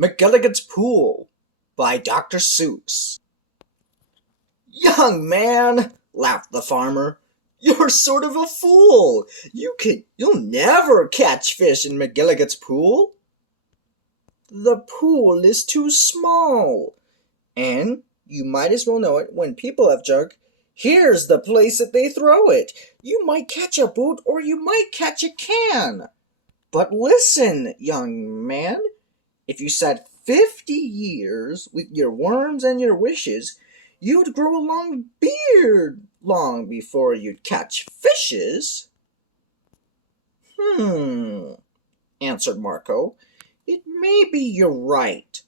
McElligot's Pool by Dr. Seuss. Young man, laughed the farmer, you're sort of a fool. You'll never catch fish in McElligot's pool. The pool is too small, and you might as well know it when people have junk. Here's the place that they throw it. You might catch a boot or you might catch a can. But listen, young man, if you sat 50 years with your worms and your wishes, you'd grow a long beard long before you'd catch fishes. Answered Marco. It may be you're right.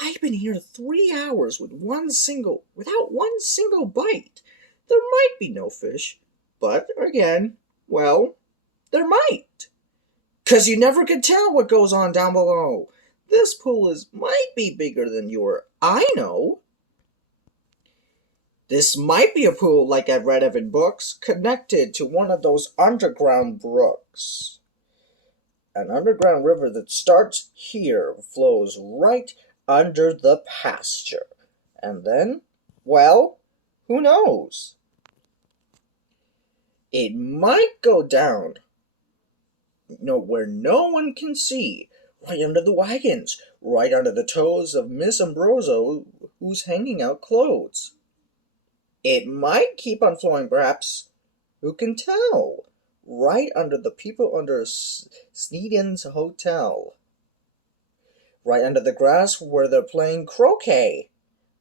I've been here 3 hours without one single bite. There might be no fish, but again, well, there might. 'Cause you never can tell what goes on down below. This pool might be bigger than your I know. This might be a pool like I've read of in books, connected to one of those underground brooks. An underground river that starts here flows right under the pasture. And then, well, who knows? It might go down where no one can see, right under the wagons, right under the toes of Miss Ambrosio, who's hanging out clothes. It might keep on flowing, perhaps, who can tell, right under the people under Sneeden's Hotel, right under the grass where they're playing croquet,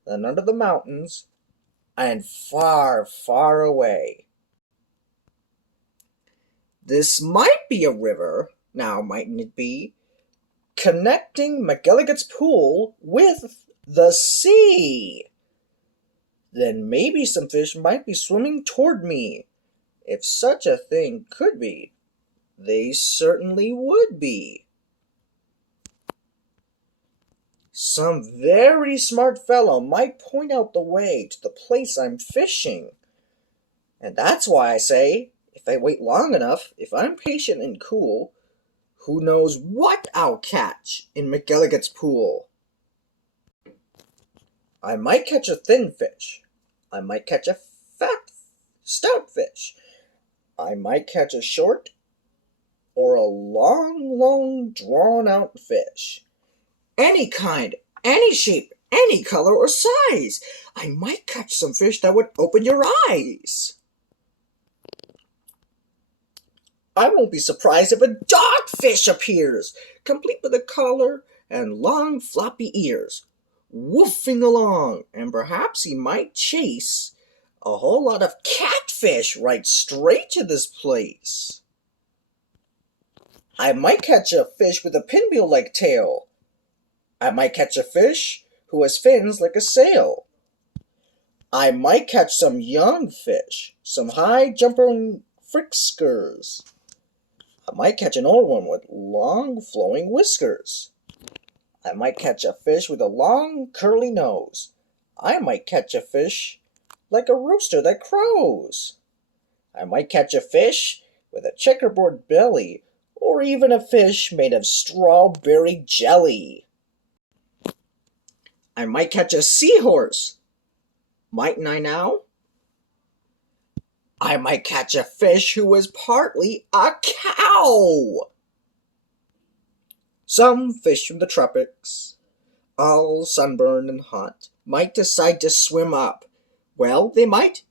then under the mountains, and far, far away. This might be a river, now mightn't it be, connecting McElligot's Pool with the sea. Then maybe some fish might be swimming toward me. If such a thing could be, they certainly would be. Some very smart fellow might point out the way to the place I'm fishing. And that's why I say, if I wait long enough, if I'm patient and cool, who knows what I'll catch in McElligot's Pool. I might catch a thin fish. I might catch a fat, stout fish. I might catch a short or a long, drawn-out fish. Any kind, any shape, any color or size. I might catch some fish that would open your eyes. I won't be surprised if a dogfish appears, complete with a collar and long floppy ears, woofing along, and perhaps he might chase a whole lot of catfish right straight to this place. I might catch a fish with a pinwheel-like tail. I might catch a fish who has fins like a sail. I might catch some young fish, some high-jumping friskers. I might catch an old one with long flowing whiskers. I might catch a fish with a long curly nose. I might catch a fish like a rooster that crows. I might catch a fish with a checkerboard belly, or even a fish made of strawberry jelly. I might catch a seahorse. Mightn't I now? I might catch a fish who is partly a cow. Some fish from the tropics, all sunburned and hot, might decide to swim up. Well, they might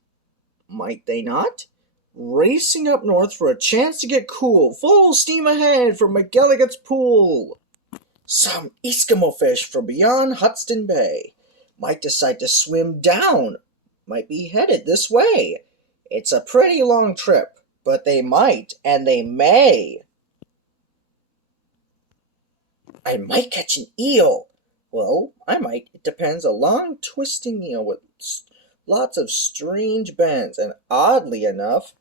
they not? Racing up north for a chance to get cool, full steam ahead for McElligot's Pool. Some Eskimo fish from beyond Hudson Bay might decide to swim down, might be headed this way. It's a pretty long trip, but they might and they may. I might catch an eel. Well, I might. It depends. A long, twisting eel with lots of strange bends, and oddly enough,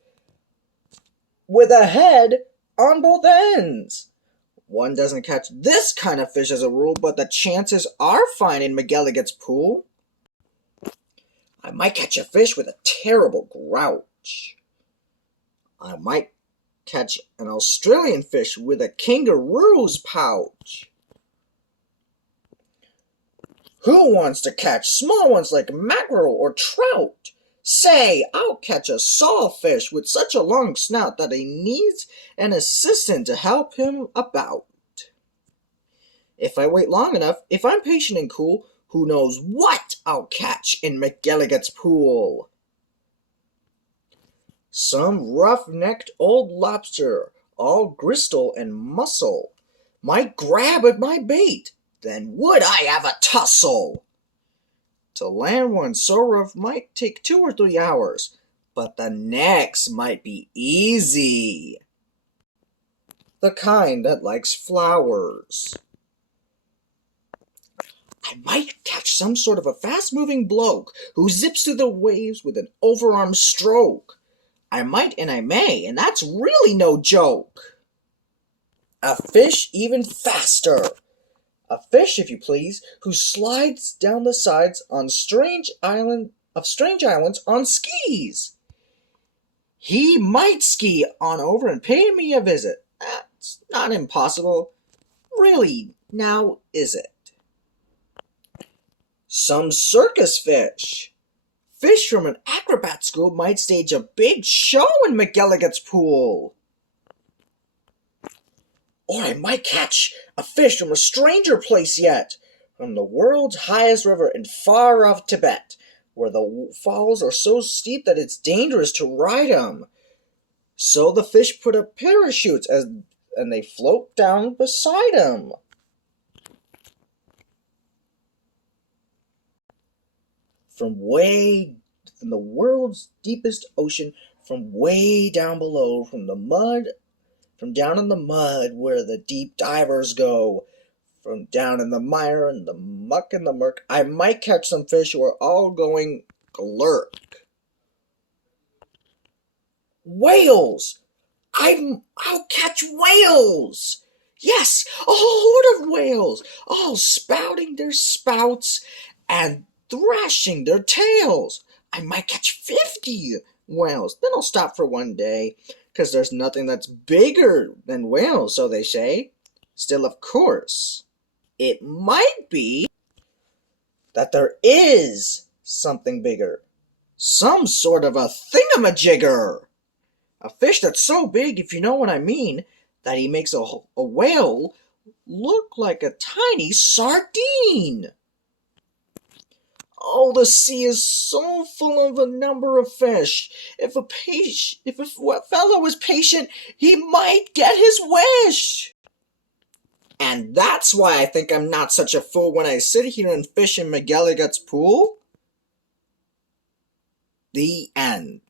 with a head on both ends. One doesn't catch this kind of fish as a rule, but the chances are fine in McElligot's Pool. I might catch a fish with a terrible grouch. I might catch an Australian fish with a kangaroo's pouch. Who wants to catch small ones like mackerel or trout? Say, I'll catch a sawfish with such a long snout that he needs an assistant to help him about. If I wait long enough, if I'm patient and cool, who knows what I'll catch in McElligot's pool? Some rough-necked old lobster, all gristle and muscle, might grab at my bait, then would I have a tussle! To land one so rough might take 2 or 3 hours, but the next might be easy. The kind that likes flowers. I might catch some sort of a fast-moving bloke who zips through the waves with an overarm stroke. I might and I may, and that's really no joke. A fish even faster. A fish, if you please, who slides down the sides on strange islands on skis. He might ski on over and pay me a visit. That's not impossible. Really, now is it? Some circus fish. Fish from an acrobat school might stage a big show in McElligot's pool. Or I might catch a fish from a stranger place yet, from the world's highest river in far off Tibet, where the falls are so steep that it's dangerous to ride 'em. So the fish put up parachutes and they float down beside 'em. From the world's deepest ocean, from way down below, from down in the mud where the deep divers go, from down in the mire and the muck and the murk, I might catch some fish who are all going glurk. Whales! I'll catch whales! Yes, a horde of whales, all spouting their spouts and thrashing their tails. I might catch 50 whales. Then I'll stop for one day, 'cause there's nothing that's bigger than whales, so they say. Still, of course, it might be that there is something bigger. Some sort of a thingamajigger. A fish that's so big, if you know what I mean, that he makes a whale look like a tiny sardine. Oh, the sea is so full of a number of fish. If a fellow is patient, he might get his wish. And that's why I think I'm not such a fool when I sit here and fish in McElligot's pool. The end.